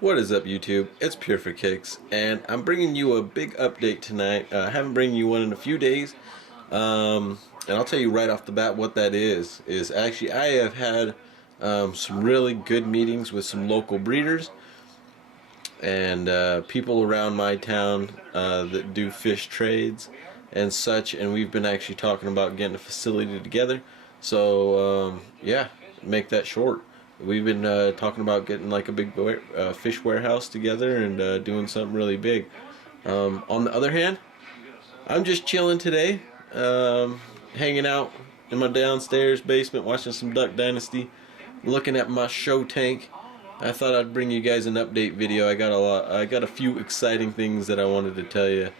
What is up, YouTube? It's Pure for Kicks, and I'm bringing you a big update tonight. I haven't bringing you one in a few days, and I'll tell you right off the bat what that is. Actually I have had some really good meetings with some local breeders and people around my town that do fish trades and such, and we've been actually talking about getting a facility together. So yeah, make that short. We've been talking about getting like a big fish warehouse together and doing something really big. On the other hand, I'm just chilling today, hanging out in my downstairs basement, watching some Duck Dynasty, looking at my show tank. I thought I'd bring you guys an update video. I got a few exciting things that I wanted to tell you.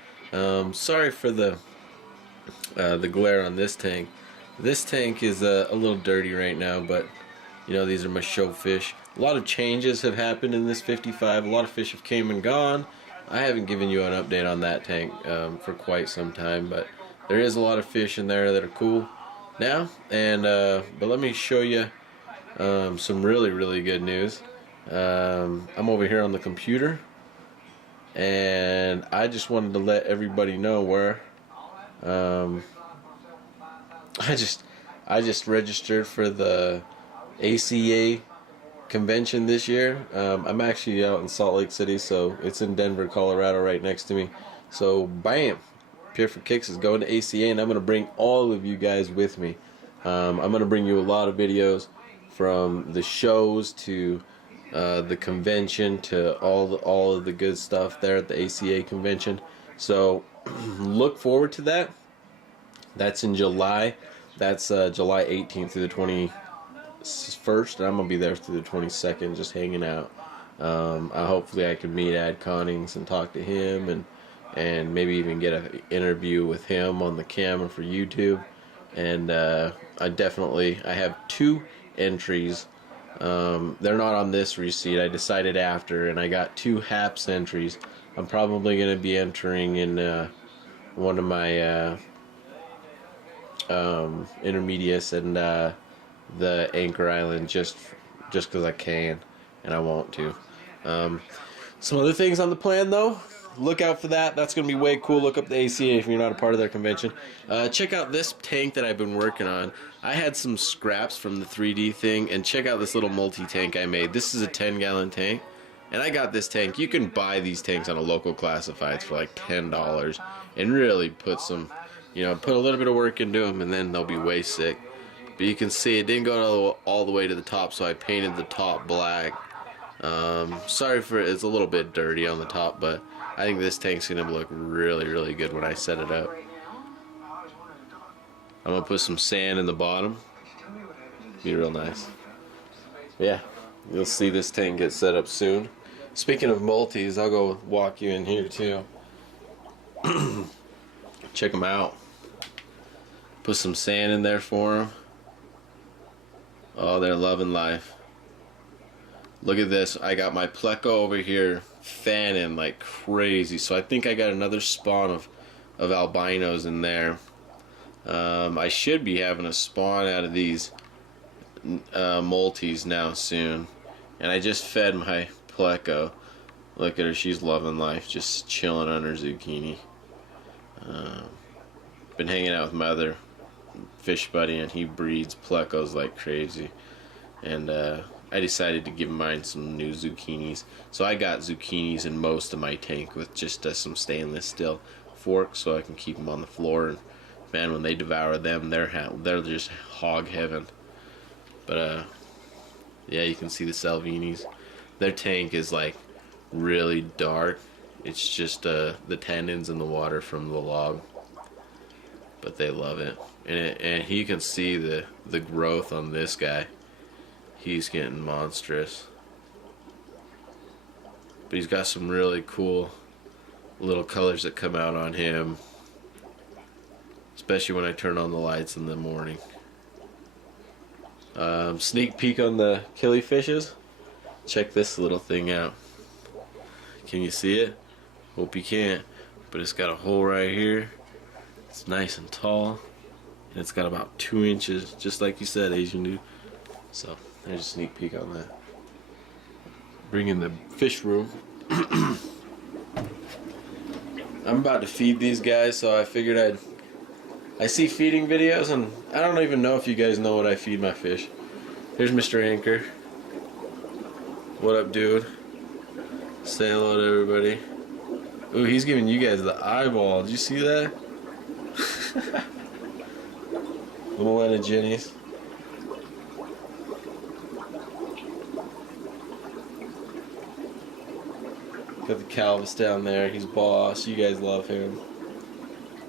Sorry for the glare on this tank. This tank is a little dirty right now, but you know, these are my show fish. A lot of changes have happened in this 55. A lot of fish have came and gone. I haven't given you an update on that tank for quite some time, but there is a lot of fish in there that are cool now. And but let me show you some really good news. I'm over here on the computer, and I just wanted to let everybody know where I just registered for the ACA convention this year. I'm actually out in Salt Lake City, so it's in Denver, Colorado, right next to me. So bam, Pure for Kicks is going to ACA, and I'm going to bring all of you guys with me. I'm going to bring you a lot of videos from the shows to the convention to all of the good stuff there at the ACA convention. So look forward to that. That's in July. That's July 18th through the 21st, and I'm gonna be there through the 22nd, just hanging out. Hopefully I can meet Ad Connings and talk to him, and maybe even get an interview with him on the camera for YouTube. And I have 2 entries. They're not on this receipt. I decided after, and I got 2 HAPS entries. I'm probably gonna be entering in one of my intermediates and the Anchor Island just because I can and I want to. Some other things on the plan though, look out for that. That's gonna be way cool. Look up the ACA if you're not a part of their convention. Check out this tank that I've been working on. I had some scraps from the 3D thing, and check out this little multi-tank I made. This is a 10-gallon tank, and I got this tank. You can buy these tanks on a local classifieds for like $10 and really put some, put a little bit of work into them, and then they'll be way sick. But you can see it didn't go all the way to the top, so I painted the top black. Sorry for it, it's a little bit dirty on the top, but I think this tank's gonna look really good when I set it up. I'm gonna put some sand in the bottom. Be real nice. Yeah, you'll see this tank get set up soon. Speaking of multis, I'll go walk you in here too. Check them out. Put some sand in there for them. Oh, they're loving life. Look at this. I got my pleco over here fanning like crazy. So I think I got another spawn of albinos in there. I should be having a spawn out of these multis now soon. And I just fed my pleco. Look at her. She's loving life. Just chilling on her zucchini. Been hanging out with my other fish buddy, and he breeds plecos like crazy, and I decided to give mine some new zucchinis. So I got zucchinis in most of my tank with just some stainless steel forks, so I can keep them on the floor. And man, when they devour them, they're just hog heaven. But yeah, you can see the Salvinis. Their tank is like really dark. It's just the tannins in the water from the log, but they love it. And you can see the growth on this guy. He's getting monstrous. But he's got some really cool little colors that come out on him, especially when I turn on the lights in the morning. Sneak peek on the killifishes. Check this little thing out. Can you see it? Hope you can't. But it's got a hole right here. It's nice and tall. And it's got about 2 inches, just like you said, Asian dude. So there's a sneak peek on that. Bring in the fish room. I'm about to feed these guys, so I figured I see feeding videos, and I don't even know if you guys know what I feed my fish. Here's Mr. Anchor. What up, dude? Say hello to everybody. Ooh, he's giving you guys the eyeball. Did you see that? Little Anna Jenny's. Got the Calvis down there. He's boss. You guys love him.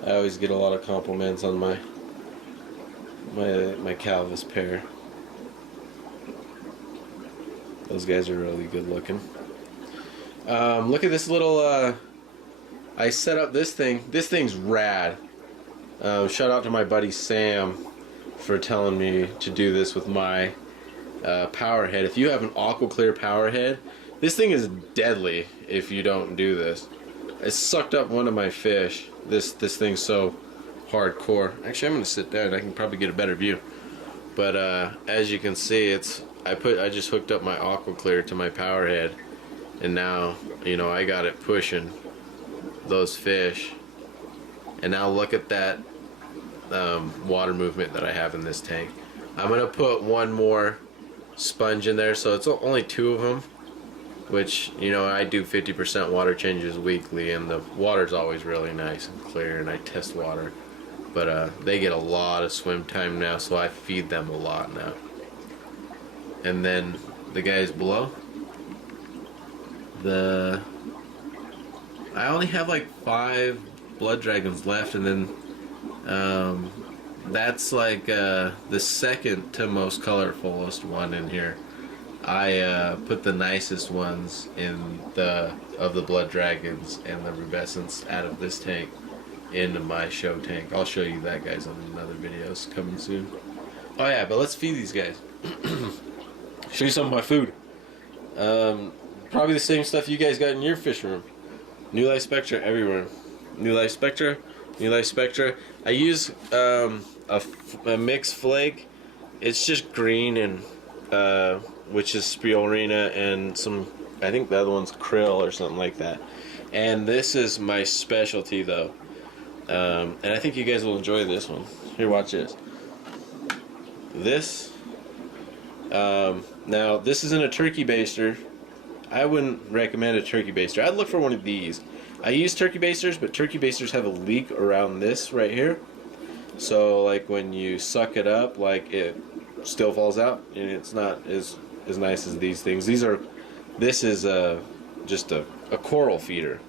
I always get a lot of compliments on my Calvis pair. Those guys are really good looking. Look at this little. I set up this thing. This thing's rad. Shout out to my buddy Sam for telling me to do this with my power head. If you have an aqua clear power head, this thing is deadly if you don't do this. It sucked up one of my fish. This thing's so hardcore. Actually, I'm gonna sit down. I can probably get a better view. But as you can see, I just hooked up my aqua clear to my power head, and now I got it pushing those fish. And now look at that water movement that I have in this tank. I'm gonna put one more sponge in there, so it's only 2 of them. Which, I do 50% water changes weekly, and the water's always really nice and clear, and I test water. But they get a lot of swim time now, so I feed them a lot now. And then the guys below, I only have like 5 blood dragons left, and then that's like the second to most colorfulest one in here. I put the nicest ones of the blood dragons and the rubescents out of this tank into my show tank. I'll show you that, guys, on another videos coming soon. Oh yeah, but let's feed these guys. Show you some of my food. Probably the same stuff you guys got in your fish room. New Life Spectra everywhere. New Life Spectra. New Life Spectra. I use a mixed flake. It's just green and which is spirulina, and some, I think the other one's krill or something like that. And this is my specialty though. And I think you guys will enjoy this one. Here, watch this. Now this isn't a turkey baster. I wouldn't recommend a turkey baster. I'd look for one of these. I use turkey basters, but turkey basters have a leak around this right here. So like when you suck it up, like it still falls out, and it's not as nice as these things. This is just a coral feeder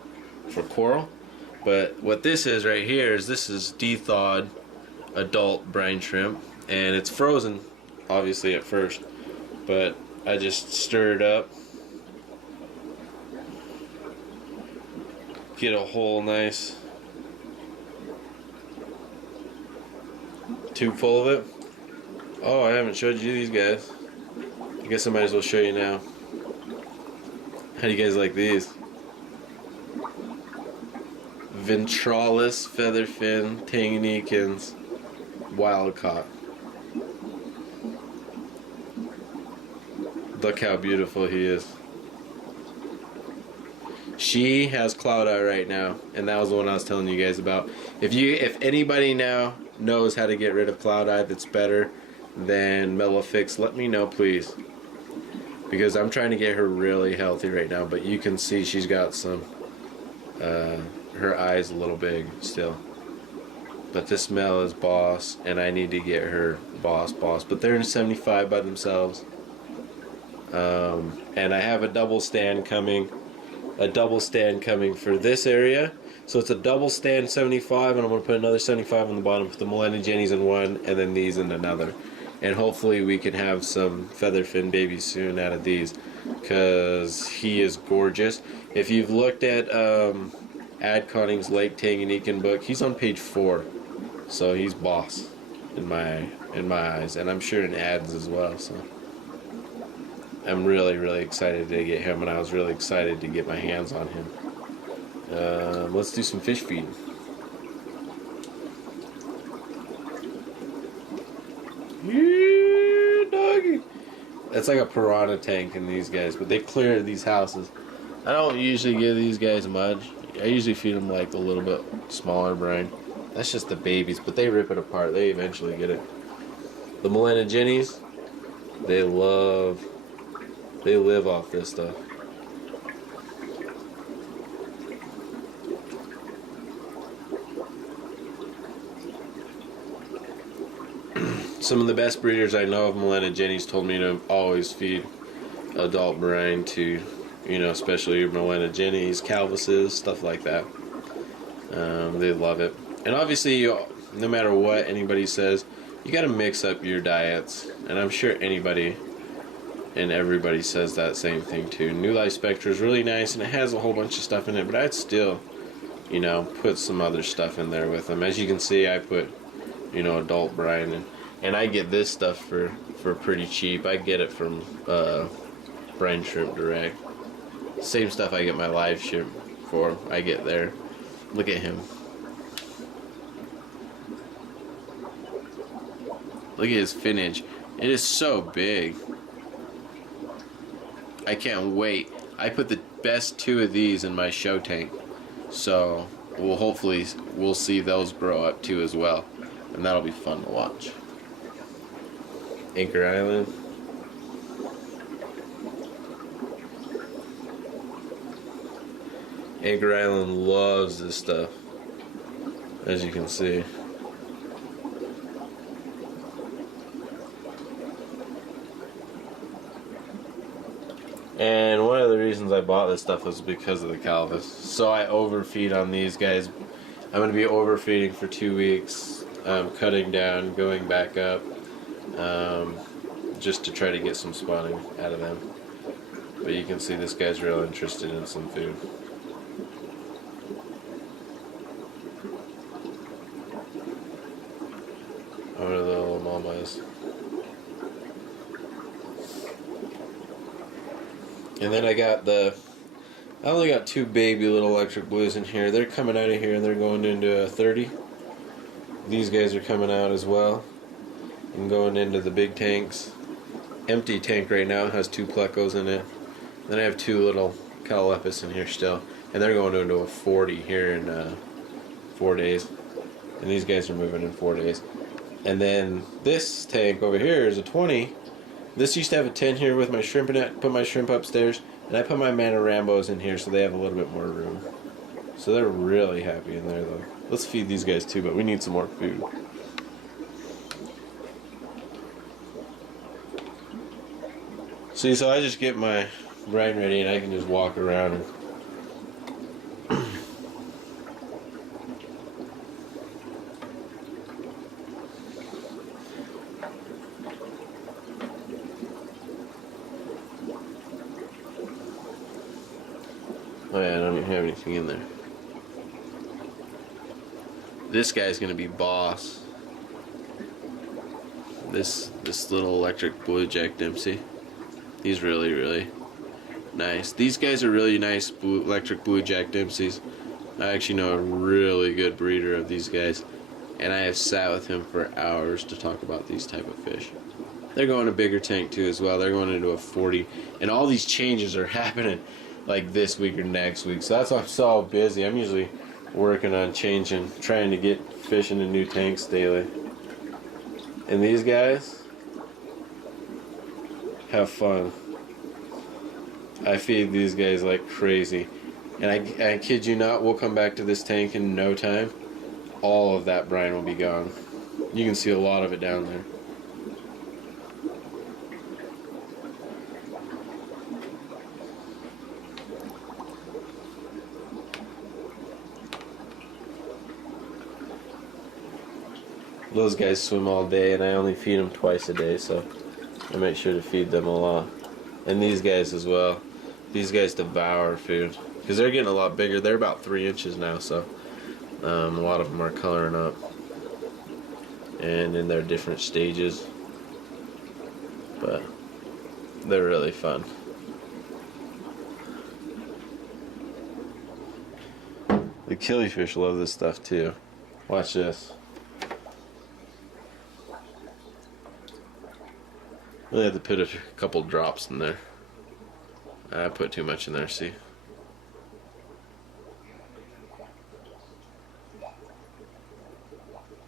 for coral. But what this is right here is de-thawed adult brine shrimp, and it's frozen obviously at first, but I just stir it up, get a whole nice tube full of it. Oh, I haven't showed you these guys. I guess I might as well show you now. How do you guys like these? Ventralis, featherfin, Tanganikans, wild caught. Look how beautiful he is. She has cloud eye right now, and that was the one I was telling you guys about. If anybody now knows how to get rid of cloud eye that's better than Melafix, let me know, please. Because I'm trying to get her really healthy right now, but you can see she's got some, her eyes a little big still. But this Mel is boss, and I need to get her boss. But they're in 75 by themselves. And I have a double stand coming for this area. So it's a double stand 75, and I'm going to put another 75 on the bottom, put the Millennium Jennies in one, and then these in another. And hopefully we can have some featherfin babies soon out of these, because he is gorgeous. If you've looked at Ad Conning's Lake Tanganyikan book, he's on page 4. So he's boss in my eyes, and I'm sure in Ad's as well. So I'm really, really excited to get him, and I was really excited to get my hands on him. Let's do some fish feeding. Yeah, doggy. It's like a piranha tank in these guys, but they clear these houses. I don't usually give these guys much. I usually feed them like a little bit smaller brine. That's just the babies, but they rip it apart. They eventually get it. The Melanogenes, they live off this stuff. Some of the best breeders I know of Melanogenes told me to always feed adult brine to, you know, especially your Melanogenes, Calvuses, stuff like that. They love it. And obviously, no matter what anybody says, you got to mix up your diets. And I'm sure anybody and everybody says that same thing too. New Life Spectra is really nice and it has a whole bunch of stuff in it, but I'd still, you know, put some other stuff in there with them. As you can see, I put, you know, adult brine and I get this stuff for pretty cheap. I get it from Brine Shrimp Direct. Same stuff I get my live shrimp for. I get there. Look at him. Look at his finnage. It is so big. I can't wait. I put the best 2 of these in my show tank. So we'll see those grow up too as well. And that'll be fun to watch. Anchor Island. Anchor Island loves this stuff, as you can see. And one of the reasons I bought this stuff was because of the Calvus. So I overfeed on these guys. I'm going to be overfeeding for 2 weeks, cutting down, going back up, just to try to get some spawning out of them. But you can see this guy's real interested in some food. What are the little mamas? And then I only got 2 baby little electric blues in here. They're coming out of here and they're going into a 30. These guys are coming out as well and going into the big tanks. Empty tank right now has 2 plecos in it. Then I have 2 little Calolepis in here still, and they're going into a 40 here in 4 days. And these guys are moving in 4 days. And then this tank over here is a 20. This used to have a 10 here with my shrimp in it. Put my shrimp upstairs, and I put my Manarambos in here so they have a little bit more room. So they're really happy in there though. Let's feed these guys too, but we need some more food. See, so I just get my brine ready and I can just walk around and oh yeah, I don't even have anything in there. This guy's gonna be boss. This little electric blue Jack Dempsey. He's really, really nice. These guys are really nice electric blue Jack Dempseys. I actually know a really good breeder of these guys, and I have sat with him for hours to talk about these type of fish. They're going a bigger tank too as well. They're going into a 40, and all these changes are happening like this week or next week. So that's why I'm so busy. I'm usually working on changing, trying to get fish into new tanks daily. And these guys have fun. I feed these guys like crazy. And I kid you not, we'll come back to this tank in no time. All of that brine will be gone. You can see a lot of it down there. Those guys swim all day and I only feed them twice a day, so I make sure to feed them a lot. And these guys as well. These guys devour food because they're getting a lot bigger. They're about 3 inches now, so a lot of them are coloring up and in their different stages, but they're really fun. The killifish love this stuff too. Watch this. I had to put a couple drops in there. I put too much in there, see?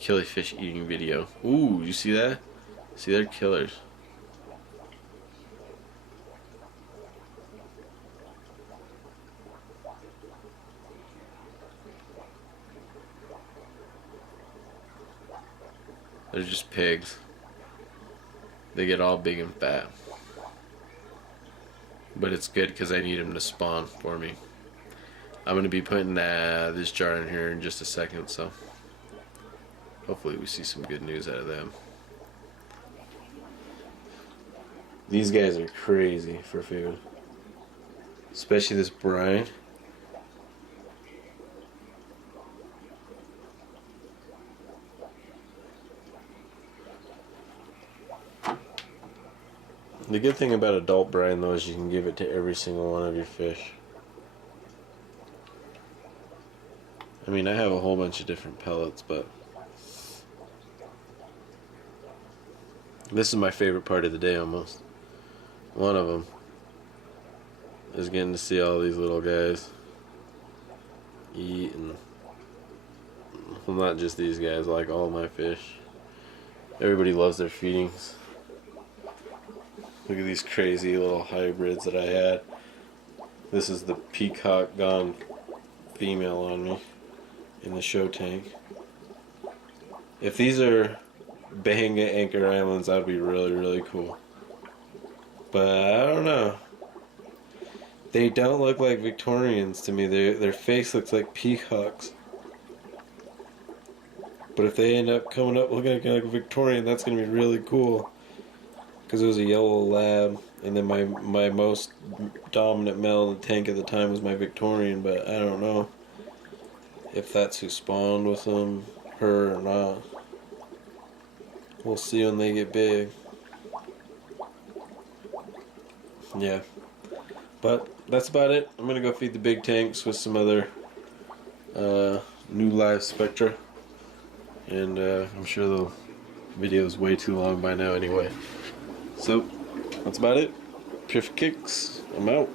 Killifish eating video. Ooh, you see that? See, they're killers. They're just pigs. They get all big and fat. But it's good because I need them to spawn for me. I'm going to be putting this jar in here in just a second, so hopefully we see some good news out of them. These guys are crazy for food. Especially this brine. The good thing about adult brine though is you can give it to every single one of your fish. I mean, I have a whole bunch of different pellets, but this is my favorite part of the day almost. One of them is getting to see all these little guys eat, and well, not just these guys, like all my fish. Everybody loves their feedings. Look at these crazy little hybrids that I had. This is the peacock gone female on me in the show tank. If these are Bahanga Anchor Islands, that'd be really, really cool. But I don't know. They don't look like Victorians to me. Their face looks like peacocks. But if they end up coming up looking like a Victorian, that's going to be really cool. Because it was a yellow lab, and then my most dominant male in the tank at the time was my Victorian, but I don't know if that's who spawned with them, her or not. We'll see when they get big. Yeah. But that's about it. I'm going to go feed the big tanks with some other new live spectra. And I'm sure the video is way too long by now anyway. So, that's about it. Pure for Kicks. I'm out.